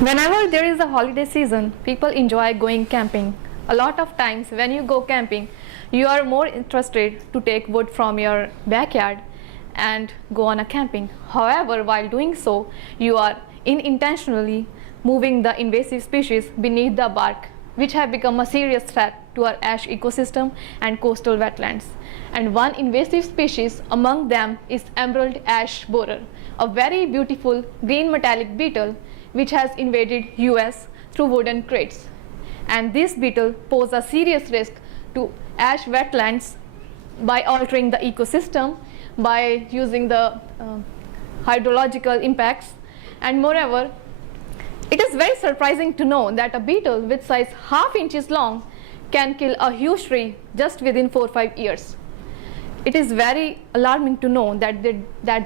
Whenever there is a holiday season, people enjoy going camping. A lot of times when you go camping, you are more interested to take wood from your backyard and go on a camping. However, while doing so, you are unintentionally moving the invasive species beneath the bark, which have become a serious threat to our ash ecosystem and coastal wetlands. And one invasive species among them is emerald ash borer, a very beautiful green metallic beetle which has invaded US through wooden crates. And this beetle poses a serious risk to ash wetlands by altering the ecosystem, by using the hydrological impacts, and moreover, it is very surprising to know that a beetle with size half inches long can kill a huge tree just within 4 or 5 years. It is very alarming to know that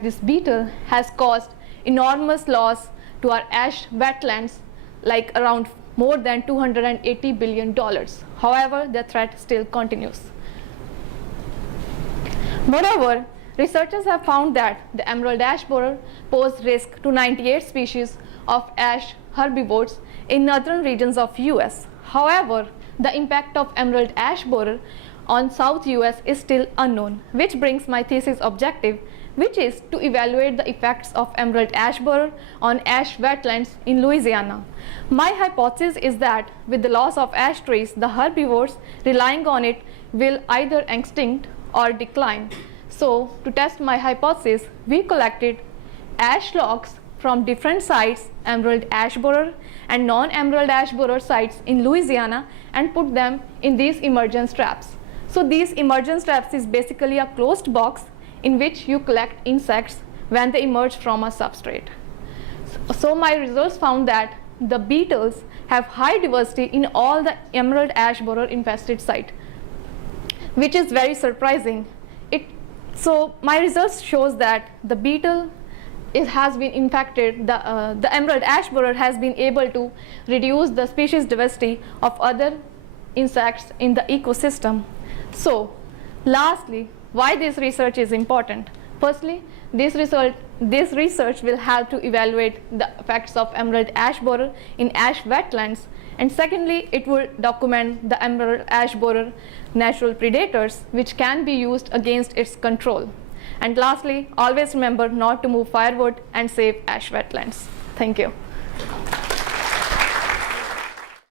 this beetle has caused enormous loss to our ash wetlands, like around more than $280 billion. However, the threat still continues. Moreover, researchers have found that the emerald ash borer poses risk to 98 species of ash herbivores in northern regions of US. However, the impact of emerald ash borer on South US is still unknown, which brings my thesis objective, which is to evaluate the effects of emerald ash borer on ash wetlands in Louisiana. My hypothesis is that with the loss of ash trees, the herbivores relying on it will either extinct or decline. So, to test my hypothesis, we collected ash logs from different sites, emerald ash borer and non-emerald ash borer sites in Louisiana, and put them in these emergence traps. So these emergence traps is basically a closed box in which you collect insects when they emerge from a substrate. So my results found that the beetles have high diversity in all the emerald ash borer infested site, which is very surprising. So my results shows that the beetle has been infected, the emerald ash borer has been able to reduce the species diversity of other insects in the ecosystem. So lastly, why this research is important? Firstly, this research will help to evaluate the effects of emerald ash borer in ash wetlands, and secondly, it will document the emerald ash borer natural predators which can be used against its control. And lastly, always remember not to move firewood and save ash wetlands. Thank you.